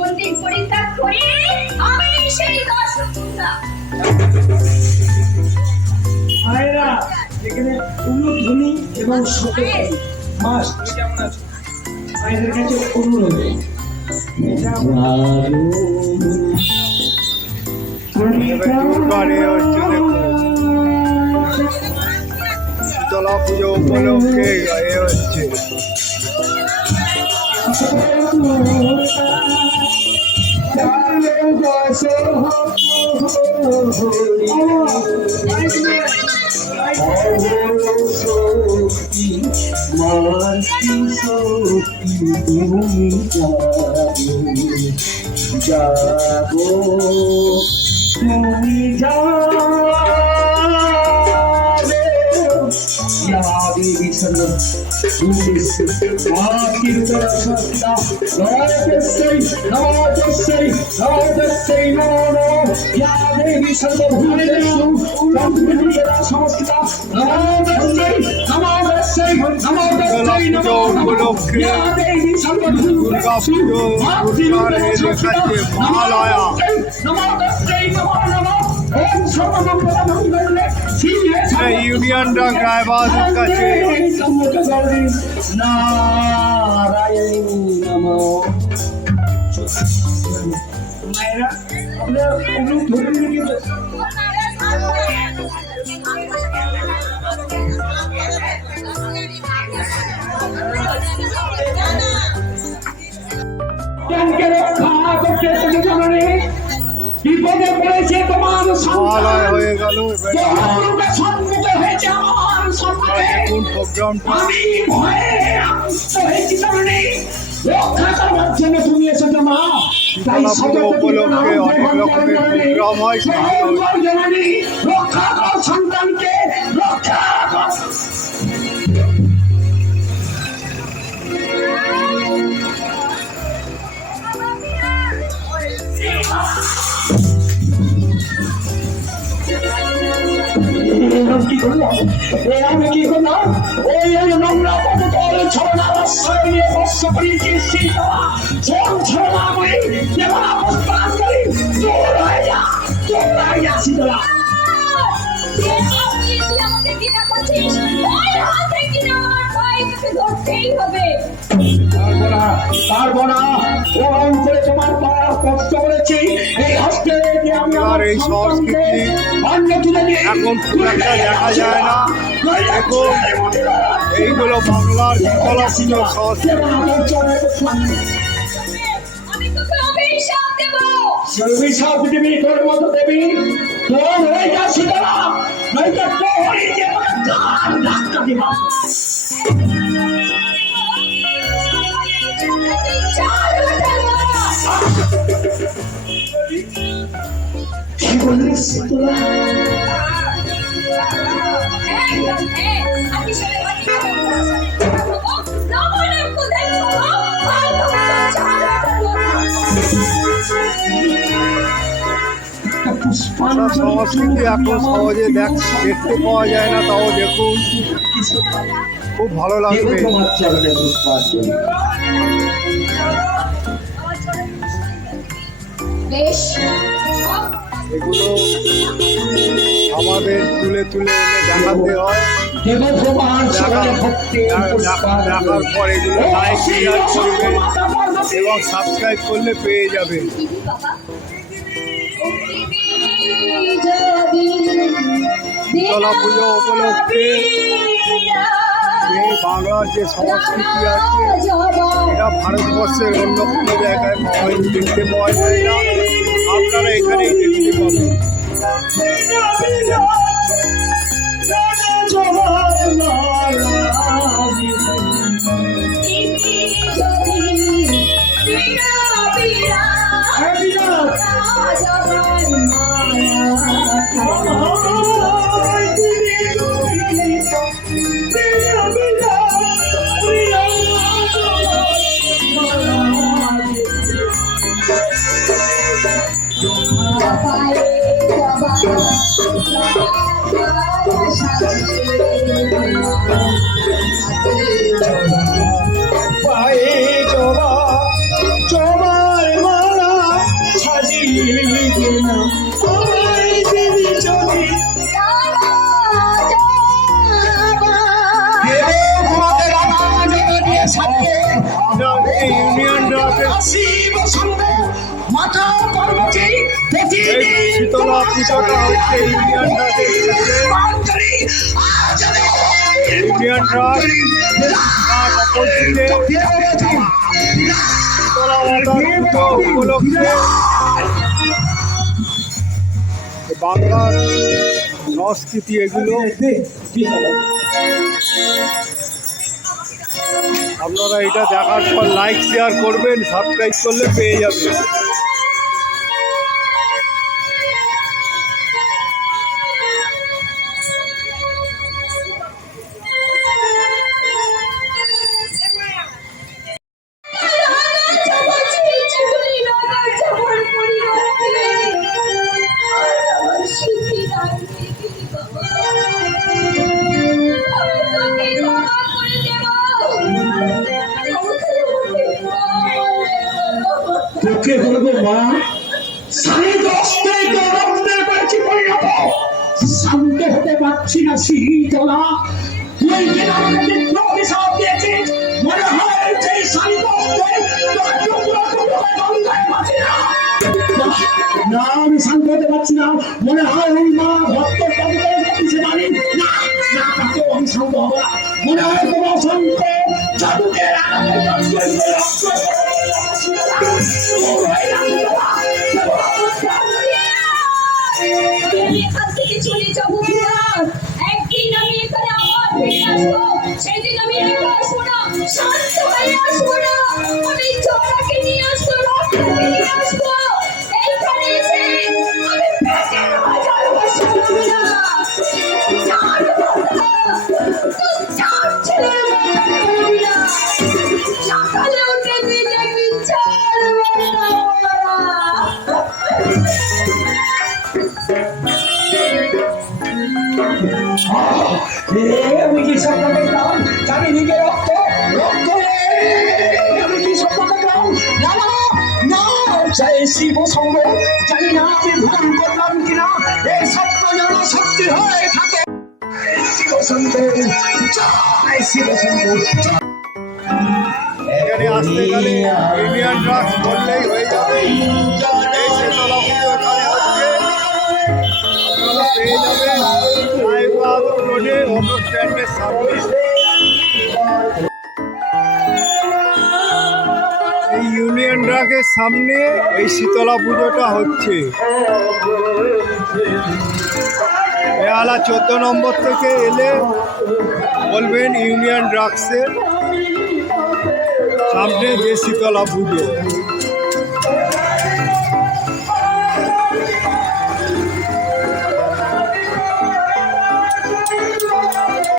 মন্দির পরিত্যাগ করে আমি সেই এখানে উলুধ্বনি এবং মাস মায়েদের কাছে অনুরোধ শীতলা পুজো উপলক্ষে গায়ে হচ্ছে যাবো তুমি দুর্গা পুজো মহালয়া ইউনিয়নরা গায়বাদের কাছে বিপদে পড়েছে তোমার মহালয়া হয়ে গেল সম্মুখে হয়েছে আমার সম্মুখে দেখুন প্রোগ্রামটা আমি ভয়ে আকুষ্ট হয়েছি কারণে রক্ষা করার জন্য তুমি এসেছো মা তাই উপলক্ষে অনেক রকমের প্রোগ্রাম হয় রক্ষা কর সন্তানকে রক্ষা কর কি করলাম আমি কি করলাম ওই নোংরা কবুতর ছড়ানোর আশ্রয় নিয়ে বর্ষ করিয়েছি ছড়া করে যেমন অবস্থান করি চোর হয়ে যা শীতলা পারবো না ওরম করে তোমার পাড়া কষ্ট করেছি এই হস্তে যে আমি আমার এই সংস্কৃতি অন্য তুলে নিয়ে এখন খুব একটা দেখা যায় না এখন এইগুলো বাংলার শীতলা পুজোর অভিশাপ দেবী তোর মতো দেবী তোর হয়ে যা শীতলা নয়তো তোরই যে গান ধাক্কা দিবা কি বললি শীতলা পুষ্প ভাষা সংস্কৃতি এখন সহজে দেখতে পাওয়া যায় না, তাও দেখুন খুব ভালো লাগবে। বেশ এগুলো আমাদের তুলে তুলে এনে দেখাতে হয়। দেখার পর এগুলো লাইক শেয়ার করবেন এবং সাবস্ক্রাইব করলে পেয়ে যাবেন। শীতলা পুজো উপলক্ষে যে বাংলার যে সংস্কৃতি আছে এটা ভারতবর্ষের অন্য কোনো জায়গায় দেখতে পাওয়া যায় না, আপনারা এখানেই দেখতে পাবেন। পায়ে জবা জবার মালা সাজিয়ে না দেবী যদি ইউনিয়ন ড্রাগের মাথা পর্বতে শীতলা পুজোটা হচ্ছে ইউনিয়ন ড্রাগের ইউনিয়ন ড্রাগ অপোজিটে শীতলা মাতার পুজো উপলক্ষে বাংলার সংস্কৃতি এগুলো আপনারা এটা দেখার পর লাইক শেয়ার করবেন, সাবস্ক্রাইব করলে পেয়ে যাবেন। তোকে বলবো মা, সাড়ে 10টায় তো রক্তের বাড়ি পরিণত, শান্ত হতে পারছি না শীতলা। তুই কিনা আমাকে দিব্য অভিশাপ দিয়েছিস, মনে হয় সেই সাড়ে 10টায় তোর টুকরো টুকরো হয়ে গঙ্গায় ভাসি না। না, আমি শান্ত হতে পারছি না, মনে হয় ওই মা ভক্ত পিছিয়ে মানি না, না তাকেও আমি শান্ত হবো না, মনে হয় তোমার শান্ত জাদুকের এখান থেকে চলে যাবো, একদিন আমি এখানে আবার ফিরে আসবো, সেদিন আমি একা আসবো না, শান্ত হয়ে আসবো না, আমি জোড়াকে নিয়ে আসবো, রক্তকে নিয়ে আসবো, এইখানে এসে আমি পেটের হাজার বসে থাকবো না, চার কথা, চার ছেলের মতো করবি না, সকালে উঠে দিয়ে দেখবি চার বেলা আমি কি স্বপ্ন দেখলাম? চারিদিকে রক্ত রক্ত, আমি কি স্বপ্ন দেখলাম? না না না, জয় শিব সঙ্গ, জানি না আমি ভুল করলাম কিনা, এই স্বপ্ন যেন সত্যি হয়ে থাকে। শিব সঙ্গ, জয় শিব সঙ্গ। এখানে আসতে গেলে ইউনিয়ন ড্রাগস বললেই হয়ে যাবে। এই শীতলা পুজো এখানে হচ্ছে, আপনারা পেয়ে যাবেন রায়বাহাদুর রোডে অটো স্ট্যান্ডের সামনে। এই ইউনিয়ন ড্রাগের সামনে এই শীতলা পুজোটা হচ্ছে। বেহালা 14 নম্বর থেকে এলে বলবেন ইউনিয়ন ড্রাগসের সামনে যে শীতলা পুজো।